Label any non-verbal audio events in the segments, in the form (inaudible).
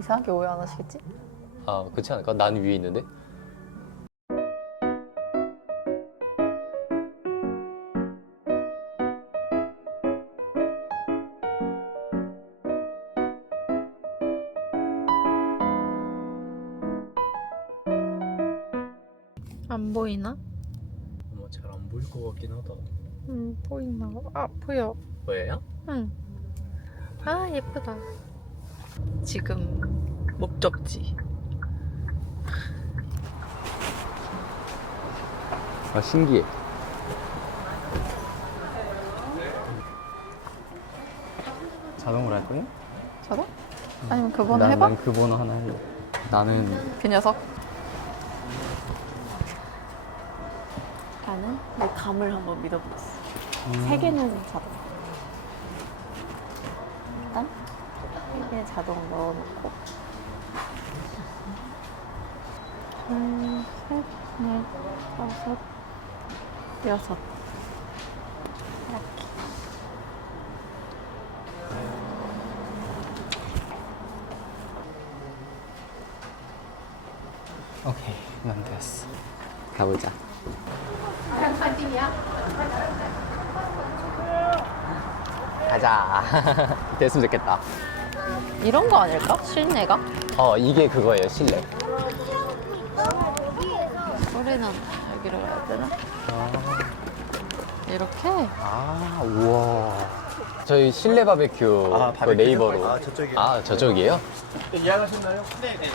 이상하게 오해 안 하시겠지? 아 그렇지 않을까? 난 위에 있는데 안 보이나? 어머 잘안 보일 것 같긴 하다 음 보이나? 아 보여. 왜요? 응. 아 예쁘다. 지금 목적지. 아 신기해 자동으로 할 거야? 저도? 아니면 그 번호 난, 해봐? 난그 번호 하나 할래 나는 그 녀석. 나는 내 감을 한번 믿어보겠어. 세 개는 자동. 일단 세개 자동 넣어놓고. 둘, 셋, 넷, 다섯, 여섯. 이렇게. 오케이 난 됐어. 가보자. 가자. (laughs) 됐으면 좋겠다 이런 거 아닐까? 실내가? 어 이게 그거예요 실내 소리는 여기로 가야 되나? 이렇게? 아 우와 저희 실내 바베큐 아, 그 바베큐죠? 네이버로 아, 저쪽이요? 아 저쪽이에요? 예약하셨나요? 네네.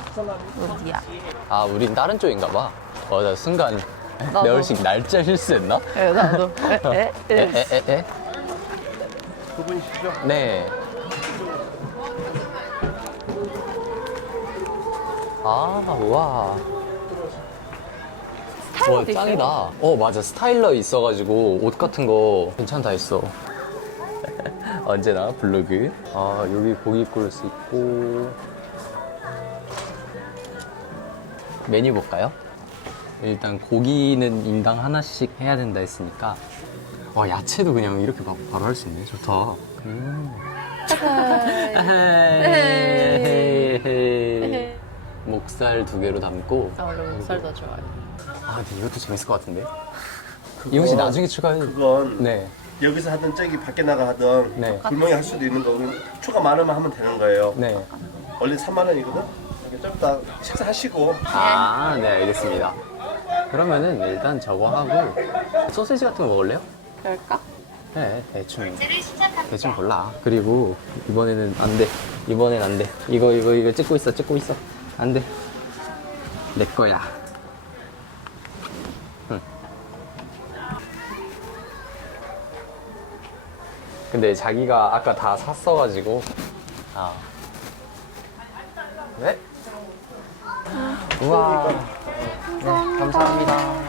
어디야? 아 우린 다른 쪽인가 봐 맞아 순간 나도. 내 얼씩 날짜 실수했나? 에, 나도. 에, 에, 에. 에에에 두 분이시죠? 아, 와. 와, 짱이다. 어, 맞아. 스타일러 있어가지고 옷 같은 거 괜찮다 했어. (laughs) 언제나 블로그. 아, 여기 고기 구울 수 있고. 메뉴 볼까요? 일단 고기는 인당 하나씩 해야 된다 했으니까. 와, 야채도 그냥 이렇게 바, 바로 할 수 있네. 좋다. 음. 헤헤헤헤. (laughs) 목살 두 개로 담고. 나 원래 목살 더 좋아해. 아, 근데 이것도 재밌을 것 같은데? 이 혹시 나중에 추가해? 그건 네. 여기서 하든 저기 밖에 나가 하든 네. 불멍이 할 수도 있는 거고 추가 많으면 하면 되는 거예요. 네. 원래 3만 원이거든. 좀 이따 식사하시고 아, 네, 알겠습니다. 그러면은 일단 저거 하고 소시지 같은 거 먹을래요? 그럴까? 네, 대충. 대충 골라. 그리고 이번에는 안 돼. 이번엔 안 돼. 이거, 이거, 이거 찍고 있어, 찍고 있어. 안 돼. 내 거야. 응. 근데 자기가 아까 다 샀어가지고. 아. 네? 우와. 네, 감사합니다.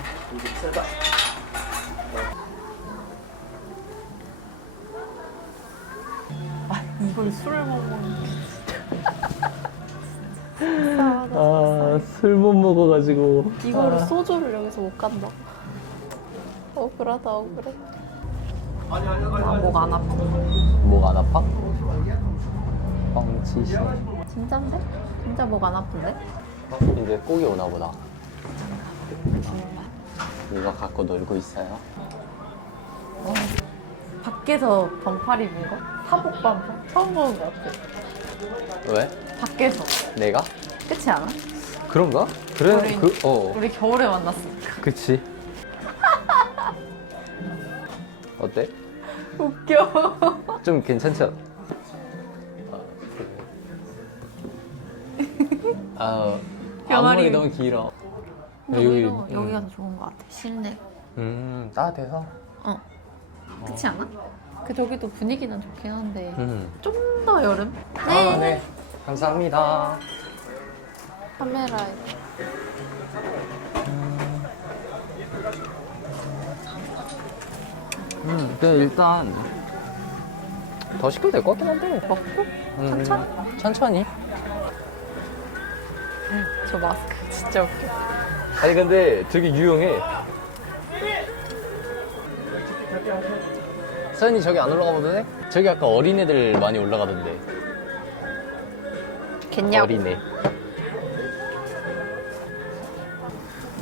이걸 술을 먹는 아, 술 못 먹어가지고. 이거를 소주를 여기서 못 간다. 억울하다, 억울해. 나목 안 아파. 목 안 아파? 뻥치시. 진짠데? 진짜 목 안 아픈데? 이제 꼭이 오나 보다. 누가 갖고 놀고 있어요? 밖에서 반팔 입은 거? 사복 반팔? 처음 보는 것 같아. 왜? 밖에서. 내가? 그렇지 않아? 그런가? 그래, 우린- 그, 어. 우리 겨울에 만났으니까. 그치. (laughs) 어때? 웃겨. 좀 괜찮죠? (laughs) 아, 병아리. 앞머리 너무 길어. 근데 여기, 오히려 여기가 음. 더 좋은 것 같아. 실내. 음, 따뜻해서? 어. 그렇지 않아? 그 저기도 분위기는 좋긴 한데 음. 좀 더 여름? 아, 네. 감사합니다. 카메라에 음, 근데 일단 더 시켜도 될 것 같긴 한데. 먹고 음, 천천히? 천천히. 저 마스크 진짜 웃겨. 아니 근데 되게 유용해. 서연이 저기 안 올라가 보도 돼? 저기 아까 어린애들 많이 올라가던데. 맛있겠냐고. 어리네.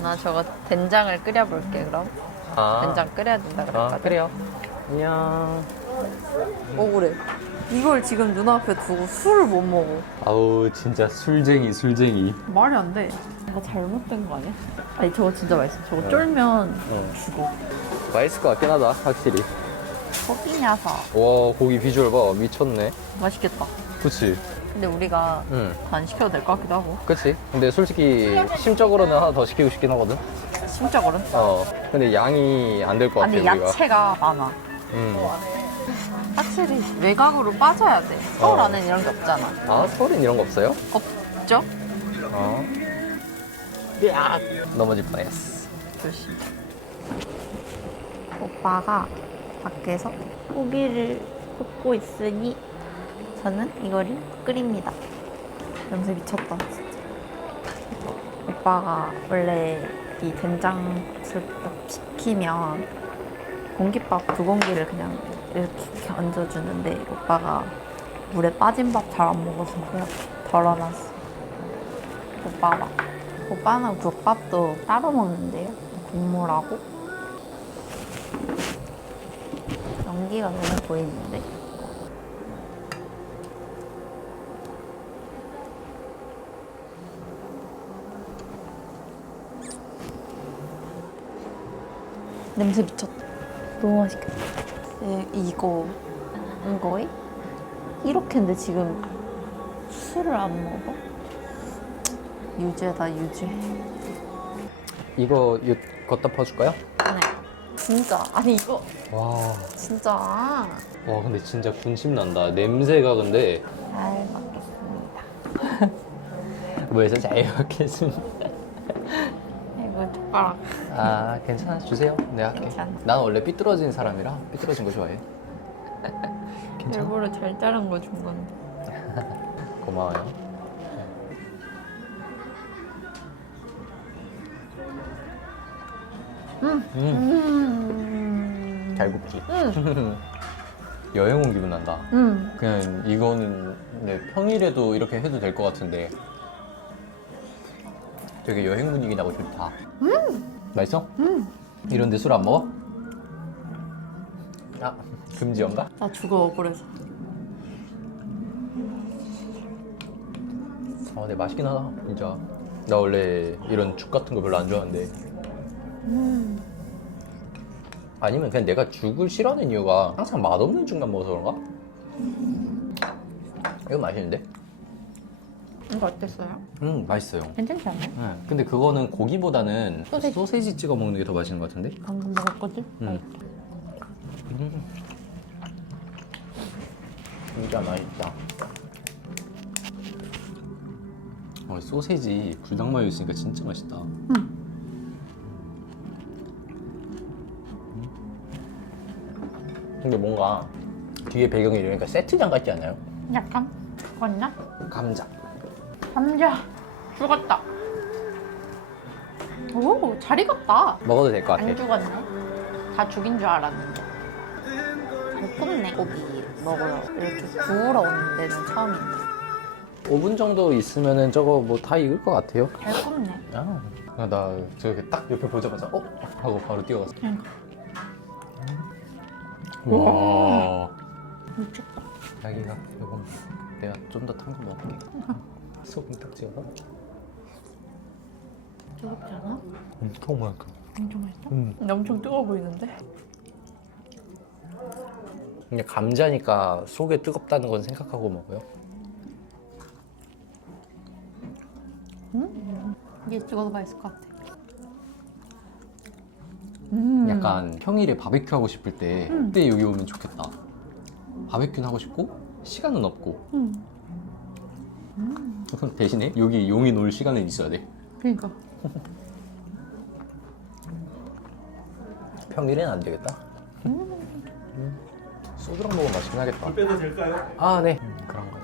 나 저거 된장을 끓여볼게 그럼. 아, 된장 끓여야 된다 아 그랬거든. 그래요. 안녕. 억울해. 이걸 지금 눈앞에 두고 술을 못 먹어. 아우 진짜 술쟁이 술쟁이. 말이 안 돼. 뭔가 잘못된 거 아니야? 아니 저거 진짜 맛있어. 저거 쫄면 어. 죽어. 맛있을 것 같긴 하다 확실히. 거기 녀석. 와 고기 비주얼 봐 미쳤네. 맛있겠다. 그치. 근데 우리가 응. 안 시켜도 될 것 같기도 하고. 그치. 근데 솔직히 심적으로는 하나 더 시키고 싶긴 하거든. 심적으로는. 어. 근데 양이 안 될 것 같아 아니 우리가. 야채가 많아. 음. 확실히 외곽으로 빠져야 돼. 서울 어. 안에는 이런 게 없잖아. 아 서울엔 이런 거 없어요? 없죠? 어. 야 넘어질 뻔했어. 조심. 오빠가 밖에서 고기를 굽고 있으니 저는 이거를 끓입니다. 냄새 미쳤다, 진짜. 오빠가 원래 이 된장술밥 시키면 공깃밥 두 공기를 그냥 이렇게 얹어주는데 오빠가 물에 빠진 밥 잘 안 먹어서 그냥 덜어놨어. 오빠 봐. 오빠는 국밥도 따로 먹는데요. 국물하고. 연기가 너무 보이는데? 냄새 미쳤다. 너무 맛있겠다. 네, 이거, 이거에? 이렇게 근데 지금 술을 안 먹어? 유죄다, 유죄. 이거 이 걷다 퍼줄까요? 네. 진짜. 아니, 이거, 와. 진짜. 와 근데 진짜 군침 난다. 냄새가 근데 잘 먹겠습니다. 뭐에서 (laughs) 잘 먹겠습니다. 이거 젓가락. 아 괜찮아 주세요. 내가 할게. 괜찮아. 난 원래 삐뚤어진 사람이라 삐뚤어진 거 좋아해. (laughs) 괜찮아. 일부러 잘 자른 거 준 건데. (laughs) 고마워요. 음. 음. 잘 굽지. 음. (laughs) 여행 온 기분 난다. 음. 그냥 이거는 네, 평일에도 이렇게 해도 될 것 같은데 되게 여행 분위기 나고 좋다. 맛있어? 이런 데 술 안 먹어? 아 금지연가? 나 죽어, 억울해서. 아 근데 맛있긴 하다 진짜. 나 원래 이런 죽 같은 거 별로 안 좋아하는데 음. 아니면 그냥 내가 죽을 싫어하는 이유가 항상 맛없는 죽만 먹어서 그런가? 이거 맛있는데? 이거 어땠어요? 음 맛있어요. 괜찮지 않아요? 네, 근데 그거는 고기보다는 소세지. 소세지 찍어 먹는 게 더 맛있는 것 같은데? 방금 먹었거든? 음. 진짜 맛있다. 어, 소세지 불닭마요 있으니까 진짜 맛있다. 근데 뭔가 뒤에 배경이 이러니까 세트장 같지 않아요? 약간 죽었나? 감자. 감자 죽었다. 오, 잘 익었다. 먹어도 될 것 같아. 안 죽었네. 다 죽인 줄 알았는데. 잘 굽네. 고기 먹으러 이렇게 구우러 오는 데는 처음이네. 5분 정도 있으면은 저거 뭐 다 익을 것 같아요. 잘 굽네. 아, 나 저렇게 딱 옆에 보자마자 어? 하고 바로 뛰어갔어. 그러니까. 와. 미쳤다. 자기가 이건 내가 좀 더 탄 거 먹을게. (laughs) 소금 딱 찍어서. 뜨겁지 않아? 엄청 맛있어. 엄청 맛있어? 음. 근데 엄청 뜨거워 보이는데? 근데 감자니까 속에 뜨겁다는 건 생각하고 먹어요. 이게 찍어도 맛있을 것 같아. 음. 약간 평일에 바베큐 하고 싶을 때 음. 그때 여기 오면 좋겠다. 바베큐는 하고 싶고 시간은 없고 음. (laughs) 대신에 여기 용이 놀 시간은 있어야 돼. 그러니까. (laughs) 평일엔 안 되겠다. 음. 소주랑 먹으면 맛있긴 하겠다. 빼도 될까요? 아, 네. 그런 거요.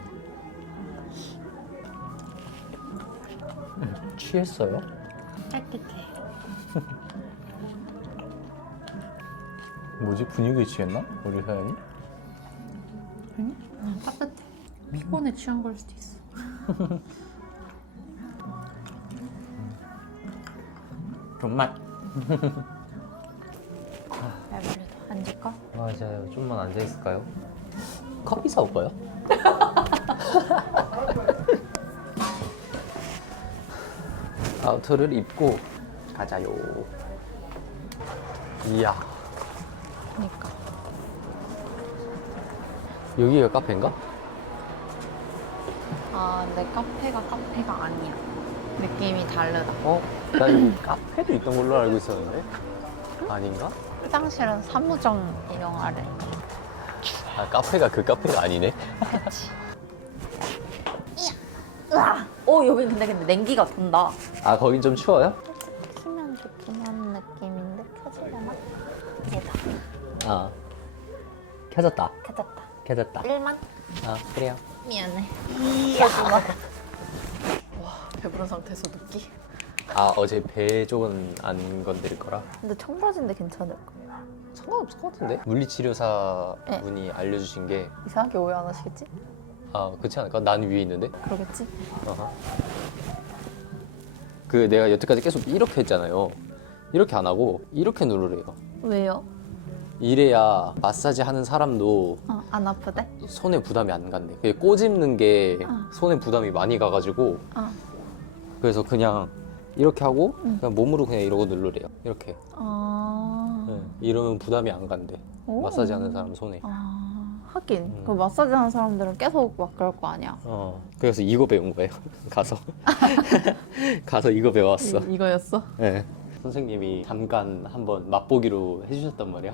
취했어요? 깨끗해. (laughs) 뭐지? 분위기에 취했나? 우리 사연이? 아니? 난 따뜻해. 피곤에 취한 걸 수도 있어. (laughs) 정말 배불리다. 앉을까? 맞아요. 좀만 앉아 있을까요? 커피 사올까요? (laughs) 아우터를 입고 가자요. 이야, 그니까. 여기가 카페인가? 아, 근데 카페가 카페가 아니야. 느낌이 다르다. 어? 나 여기 카페도 있던 걸로 알고 있었는데 아닌가? 화장실은 사무점 이용하래. 아 카페가 그 카페가 아니네. 그치. 으아! 오, 여기 근데 근데 냉기가 돈다. 아 거긴 좀 추워요? 키면 좋긴 한 느낌인데 켜지려나? 얘다. 아 켜졌다. 켜졌다. 켜졌다. 1만? 아 그래요. 미안해. 와, 배부른 상태에서 눕기? 아 어제 배 쪽은 안 건드릴 거라. 근데 청바지인데 괜찮을 거야. 상관없을 것 같은데 물리치료사 네. 분이 알려주신 게 이상하게 오해 안 하시겠지? 아, 그렇지 않을까? 난 위에 있는데. 그러겠지? 어허. 그 내가 여태까지 계속 이렇게 했잖아요. 이렇게 안 하고 이렇게 누르래요. 왜요? 이래야 마사지 하는 사람도 어, 안 아프대? 손에 부담이 안 간대. 그게 꼬집는 게 어. 손에 부담이 많이 가가지고 어. 그래서 그냥 이렇게 하고 응. 그냥 몸으로 그냥 이러고 누르래요. 이렇게. 아. 네. 이러면 부담이 안 간대. 오. 마사지 하는 사람 손에. 아, 하긴. 음. 그 마사지 하는 사람들은 계속 막 그럴 거 아니야. 어. 그래서 이거 배운 거예요. (laughs) 가서. (laughs) 가서 이거 배웠어. 이, 이거였어? 네. 선생님이 잠깐 한번 맛보기로 해주셨단 말이야.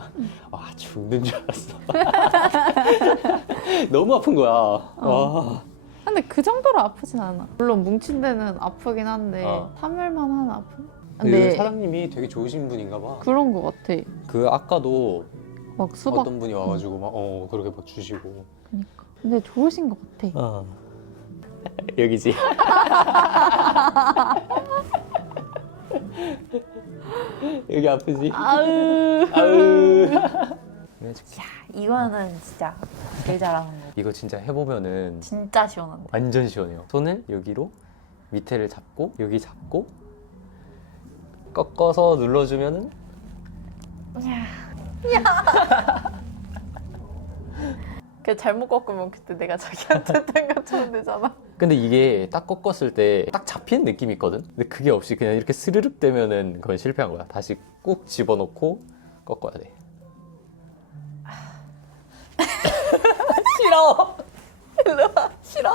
와 죽는 줄 알았어. (laughs) 너무 아픈 거야. 와. 근데 그 정도로 아프진 않아. 물론 뭉친 데는 아프긴 한데 어. 참을만 한 아픔? 근데 근데 사장님이 되게 좋으신 분인가 봐. 그런 거 같아. 그 아까도 막 수박. 어떤 분이 와가지고 막 어 그렇게 막 주시고. 그니까. 근데 좋으신 것 같아. 어. (laughs) 여기지. (laughs) 여기 아프지? 아으. 아으. 야, 이거는 진짜 제일 잘하는 거. 이거 진짜 해보면은 진짜 시원한데. 완전 시원해요. 손을 여기로 밑에를 잡고 여기 잡고 꺾어서 눌러주면은 (laughs) 그 잘못 꺾으면 그때 내가 자기한테 된 것처럼 되잖아. 근데 이게 딱 꺾었을 때 딱 잡히는 느낌이 있거든? 근데 그게 없이 그냥 이렇게 스르륵 되면은 그건 실패한 거야. 다시 꾹 집어넣고 꺾어야 돼. (laughs) 싫어. 일로 와. 싫어.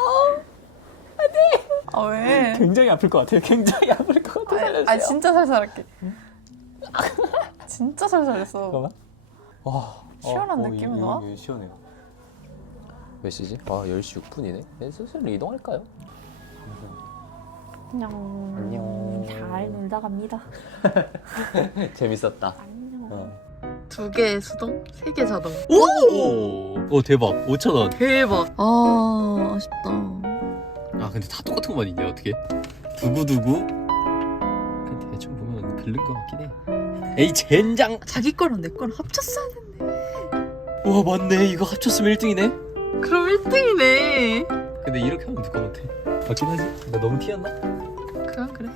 안 돼. 아, 왜? 굉장히 아플 것 같아요. 굉장히 아플 것 같아요. 아, 진짜 살살 할게. (laughs) 진짜 살살 했어. 잠깐만. 와, 시원한 느낌이 이거- 나? 이거 시원해요. 몇 시지? 아, 10시 6분이네. 네, 슬슬 이동할까요? 안녕. 안녕. 잘 놀다 갑니다. (laughs) 재밌었다. 안녕. 어. 두 개 수동, 세 개 자동. 오! 오, 대박. 5,000원. 대박. 아, 아쉽다. 아 근데 다 똑같은 것만 있네 어떻게 두구두구 근데 대충 보면 글른 것 같긴 해 에이 젠장 자기 거랑 내 거랑 합쳤어야 된대. 와 맞네 이거 합쳤으면 1등이네 그럼 1등이네. 근데 이렇게 하면 누가 못해 맞긴 하지 나 너무 티였나? 그건 그래.